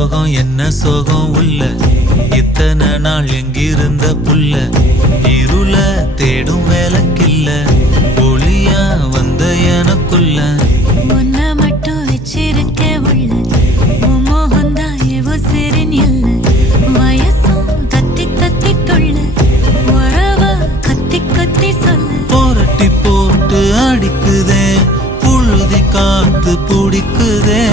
சோகம் என்ன சோகம் உள்ள இத்தனை நாள் எங்கிருந்த புல்ல இருள தேடும் வேலைக்கில்ல ஒளியா வந்த எனக்குள்ள உன்னை மட்டும் வச்சிருக்க உள்ள மோகந்தான் எவோ சிறின் இல்ல வயசும் கத்தி கத்தி கொள்ள உறவ கத்தி கத்தி சொல்ல போரட்டி போட்டு அடிக்குதே புழுதி காத்து பிடிக்குதே